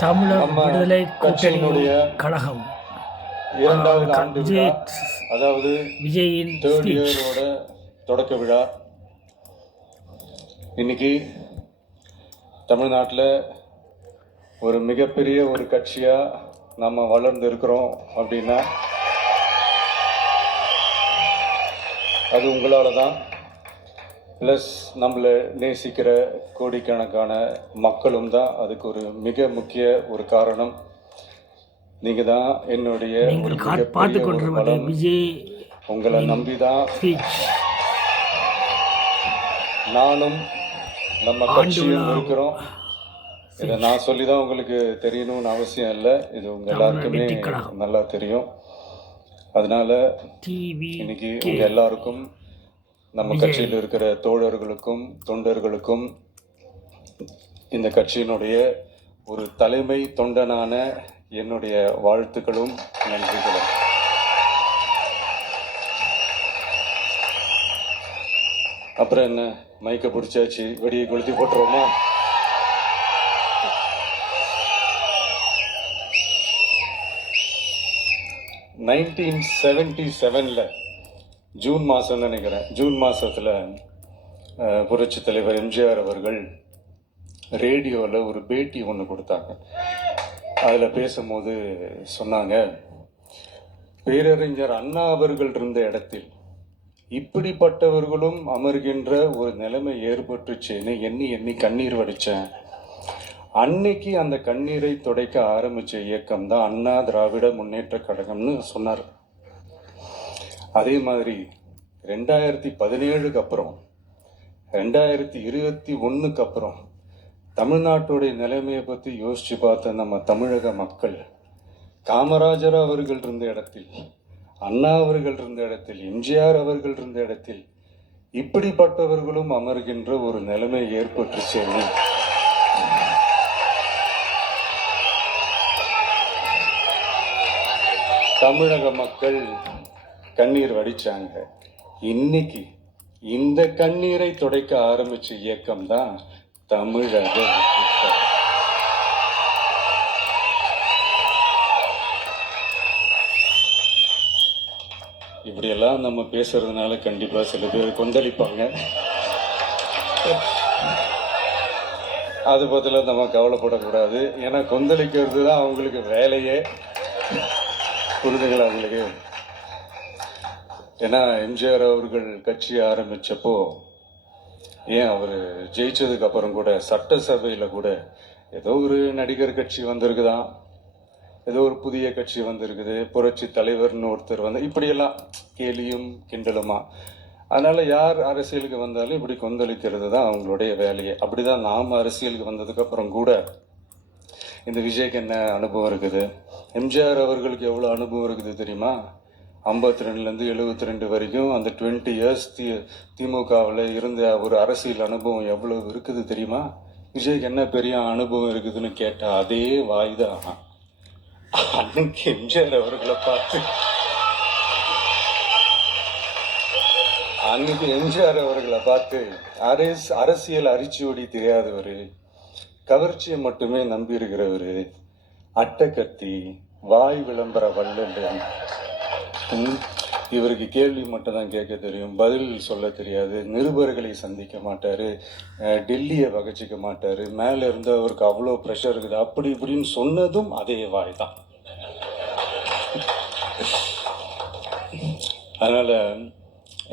தமிழர் நம்ம விடுதலை கூட்டணி கட்சியினுடைய கழகம் 2வது ஆண்டு விழா, அதாவது விஜயின் 3rd இயரோட தொடக்க விழா. இன்னைக்கு தமிழ்நாட்டில் ஒரு மிகப்பெரிய ஒரு கட்சியாக நம்ம வளர்ந்து இருக்கிறோம் அப்படின்னா அது உங்களால் தான். ப்ளஸ் நம்மளை நேசிக்கிற கோடிக்கணக்கான மக்களும் தான் அதுக்கு ஒரு மிக முக்கிய ஒரு காரணம். நீங்கள் தான் என்னுடைய ஒரு மிகப்பெரிய ஒரு பலம். உங்களை நம்பி தான் நானும் நம்ம கட்சியும் இருக்கிறோம். இதை நான் சொல்லி தான் உங்களுக்கு தெரியணும்னு அவசியம் இல்லை, இது உங்கள் எல்லாருக்குமே நல்லா தெரியும். அதனால இன்னைக்கு உங்கள் எல்லாருக்கும், நம்ம கட்சியில் இருக்கிற தோழர்களுக்கும் தொண்டர்களுக்கும், இந்த கட்சியினுடைய ஒரு தலைமை தொண்டனான என்னுடைய வாழ்த்துக்களும் நன்றிகளும். அப்புறம் என்ன, மைக்கை பிடிச்சாச்சு, வெடியை கொளுத்தி போட்டுருவோமா? (1977) ஜூன் மாதம் நினைக்கிறேன், ஜூன் மாதத்தில் புரட்சி தலைவர் எம்ஜிஆர் அவர்கள் ரேடியோவில் ஒரு பேட்டி ஒன்று கொடுத்தாங்க. அதில் பேசும்போது சொன்னாங்க, பேரறிஞர் அண்ணா அவர்கள் இருந்த இடத்தில் இப்படிப்பட்டவர்களும் அமர்கின்ற ஒரு நிலைமை ஏற்பட்டுச்சேன்னு எண்ணி எண்ணி கண்ணீர் வடித்தேன். அன்னைக்கு அந்த கண்ணீரை துடைக்க ஆரம்பித்த இயக்கம் தான் அண்ணா திராவிட முன்னேற்ற கழகம்னு சொன்னார். அதே மாதிரி 2017 அப்புறம் 2021 அப்புறம் தமிழ்நாட்டுடைய நிலைமையை பற்றி யோசித்து பார்த்த நம்ம தமிழக மக்கள், காமராஜர் அவர்கள் இருந்த இடத்தில், அண்ணா அவர்கள் இருந்த இடத்தில், எம்ஜிஆர் அவர்கள் இருந்த இடத்தில் இப்படிப்பட்டவர்களும் அமர்கின்ற ஒரு நிலைமை ஏற்பட்டுச்சேன்னு தமிழக மக்கள் கண்ணீர் வடிச்சாங்க. இன்னைக்கு இந்த கண்ணீரை துடைக்க ஆரம்பிச்ச இயக்கம் தான் தமிழக. இப்படியெல்லாம் நம்ம பேசுறதுனால கண்டிப்பா சில பேர் கொந்தளிப்பாங்க. அது பத்தில நம்ம கவலைப்படக்கூடாது. ஏன்னா கொந்தளிக்கிறது தான் அவங்களுக்கு வேலையே. புரிதுங்களா அவங்களுக்கு? ஏன்னா எம்ஜிஆர் அவர்கள் கட்சி ஆரம்பித்தப்போ, ஏன் அவர் ஜெயிச்சதுக்கு அப்புறம் கூட சட்டசபையில் கூட ஏதோ ஒரு நடிகர் கட்சி வந்திருக்குதான், ஏதோ ஒரு புதிய கட்சி வந்திருக்குது, புரட்சி தலைவர்னு ஒருத்தர் வந்து, இப்படியெல்லாம் கேலியும் கிண்டலுமா. அதனால் யார் அரசியலுக்கு வந்தாலும் இப்படி கொந்தளிக்கிறது தான் அவங்களுடைய வேலையே. அப்படி தான் நாம் அரசியலுக்கு வந்ததுக்கப்புறம் கூட இந்த விஜய்க்கு என்ன அனுபவம் இருக்குது, எம்ஜிஆர் அவர்களுக்கு எவ்வளோ அனுபவம் இருக்குது தெரியுமா? 52லேருந்து 72 வரைக்கும் அந்த 20 இயர்ஸ் திமுகவில் இருந்த ஒரு அரசியல் அனுபவம் எவ்வளோ இருக்குது தெரியுமா? விஜய்க்கு என்ன பெரிய அனுபவம் இருக்குதுன்னு கேட்டால் அதே வாய் தான். அன்னைக்கு எம்ஜிஆர் அவர்களை பார்த்து, அரசியல் அரிச்சியோடி தெரியாதவர், கவர்ச்சியை மட்டுமே நம்பி இருக்கிறவர், அட்டக்கத்தி, வாய் விளம்பர வள்ளல், இவருக்கு கேள்வி மட்டும் தான் கேட்க தெரியும், பதில் சொல்ல தெரியாது, நிருபர்களை சந்திக்க மாட்டார், டெல்லியை வகச்சிக்க மாட்டார், மேலே இருந்து அவருக்கு அவ்வளோ ப்ரெஷர் இருக்குது, அப்படி இப்படின்னு சொன்னதும் அதே வாய் தான். அதனால்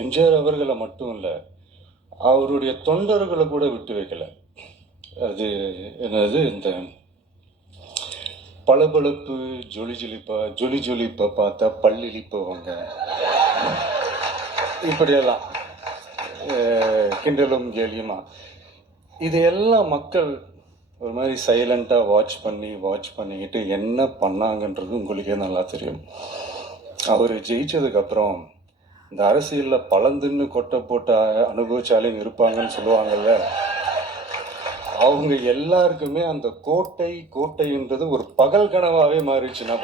எம்ஜிஆர் அவர்களை மட்டும் இல்லை, அவருடைய தொண்டர்களை கூட விட்டு வைக்கல. அது என்னது, இந்த பளபளப்பு ஜொலி ஜொலிப்பை பார்த்தா பல்லிழிப்பவங்க, இப்படியெல்லாம் கிண்டலும் கேலியுமா, இதையெல்லாம் மக்கள் ஒரு மாதிரி சைலண்ட்டாக வாட்ச் பண்ணிக்கிட்டு என்ன பண்ணாங்கன்றது உங்களுக்கே நல்லா தெரியும். அவர் ஜெயிச்சதுக்கப்புறம் இந்த அரசியலில் பழந்துன்னு கொட்டை போட்டு அனுபவிச்சாலே இருப்பாங்கன்னு சொல்லுவாங்கல்ல, அவங்க எல்லாருக்குமே அந்த கோட்டைன்றது ஒரு பகல் கனவாவே மாறிடுச்சுன்னா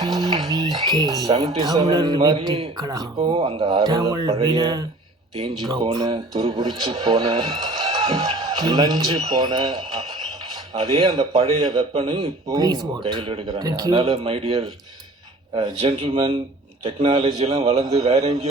77 மாதிரி இப்போ அந்த பழைய தேஞ்சி போன துருபிடிச்சு போன நஞ்சு போன அதே அந்த பழைய வெப்பனையும் Please இப்போவும் vote. கையில் எடுக்கிறாங்க. Thank you. அதனால மை டியர் ஜென்டில்மேன், டெக்னாலஜிலாம் வளர்ந்து வேற எங்கேயும்